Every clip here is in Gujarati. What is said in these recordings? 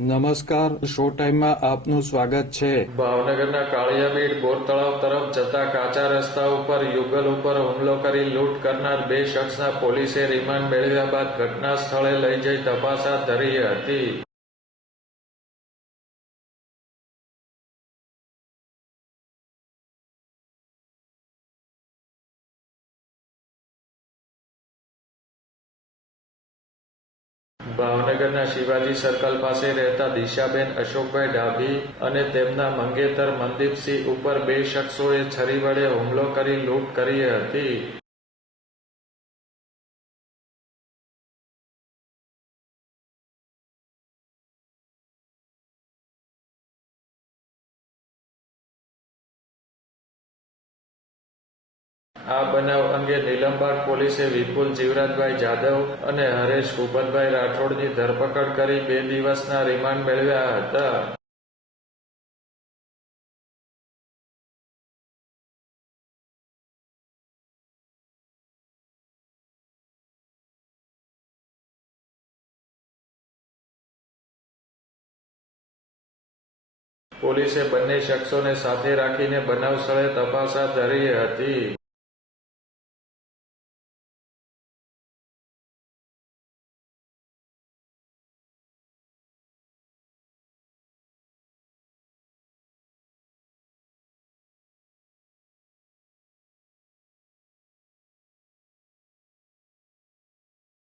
નમસ્કાર, શો ટાઈમમાં આપનું સ્વાગત છે. ભાવનગરના કાળિયાબીડ બોરતળાવ તરફ જતા કાચા રસ્તા ઉપર યુગલ ઉપર હુમલો કરી લૂંટ કરનાર 2 શખ્સના પોલીસે રિમાન્ડ મેળવ્યા બાદ ઘટના સ્થળે લઈ જઈ તપાસ હાથ ધરી હતી. ભાવનગરના શિવાજી સર્કલ પાસે રહેતા દિશાબેન અશોકભાઈ ડાભી અને તેમના મંગેતર મનદીપસિંહ ઉપર 2 શખ્સોએ છરી વડે હુમલો કરી લૂંટ કરી હતી. આ બનાવ અંગે નીલમબાગ પોલીસે વિપુલ જીવરાજભાઈ જાદવ અને હરેશ કુબલભાઈ રાઠોડની ધરપકડ કરી 2 દિવસના રિમાન્ડ મેળવ્યા હતા. પોલીસે બંને શખ્સોને સાથે રાખીને બનાવ સ્થળે તપાસ હાથ ધરી હતી.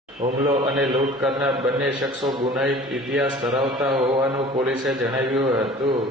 હુમલો અને લૂંટ કરનાર બંને શખ્સો ગુનાહિત ઇતિહાસ ધરાવતા હોવાનું પોલીસે જણાવ્યું હતું.